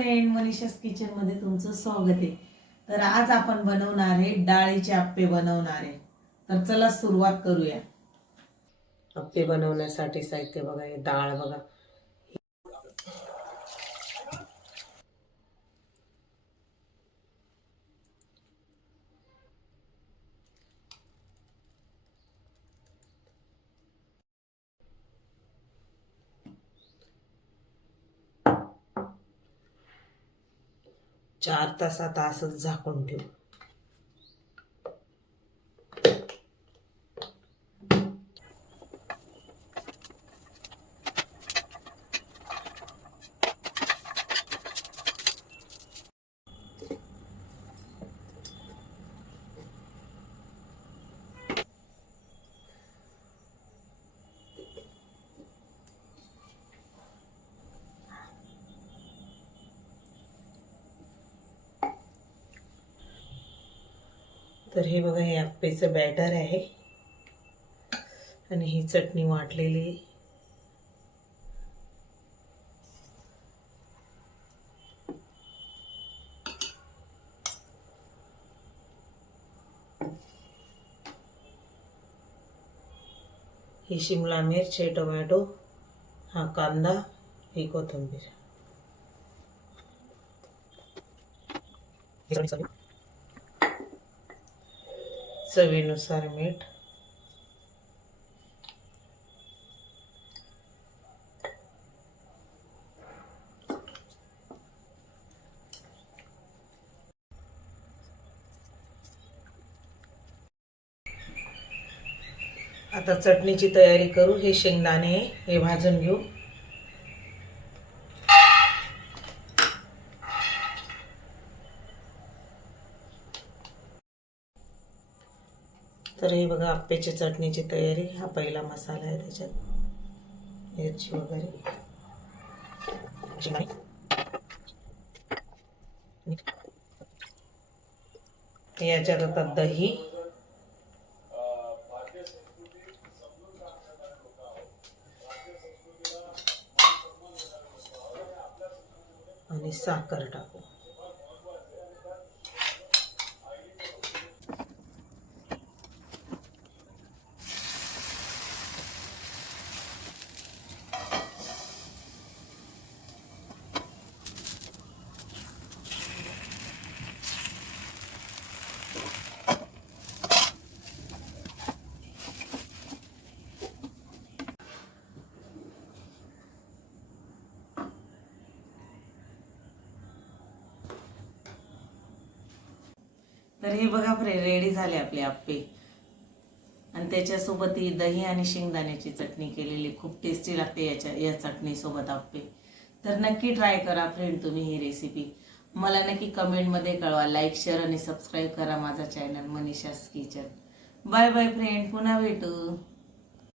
Friend, मनीषास kitchen मध्ये तुमचं स्वागत आहे। तर आज आपण बनवणार आहे डाळीचे आप्पे बनवणार आहे। तर चला सुरुवात करूया। आप्पे बनवण्यासाठी साहित्य बघा, हे डाळ बघा, चार तासात असंच झाकून ठेवू। तर हे बघा, हे आप्पेचं बॅटर आहे आणि ही चटणी वाटलेली। ही शिमला मिरची, टोमॅटो, हा कांदा, ही कोथिंबीर। चवीनुसार मीठ, आता चटणीची तयारी करू। हे शेंगदाणे हे भाजून घेऊ। तर हे बघा, आप्याची चटणीची तयारी। हा पहिला मसाला आहे, त्याच्यात मिरची वगैरे, याच्यात आता दही, आणि साखर टाकू। तर हे बघा रेडी झाले आपले आप्पे, आणि त्याच्यासोबत ही दही आणि शेंगदाण्याची चटणी केलेली खूप टेस्टी लागते या चटणी सोबत आप्पे। तर नक्की ट्राय करा फ्रेंड तुम्ही ही रेसिपी। मला नक्की कमेंट मध्ये कळवा। लाईक, शेअर आणि सबस्क्राईब करा माझा channel Manisha's kitchen. Bye bye friend, पुन्हा भेटू।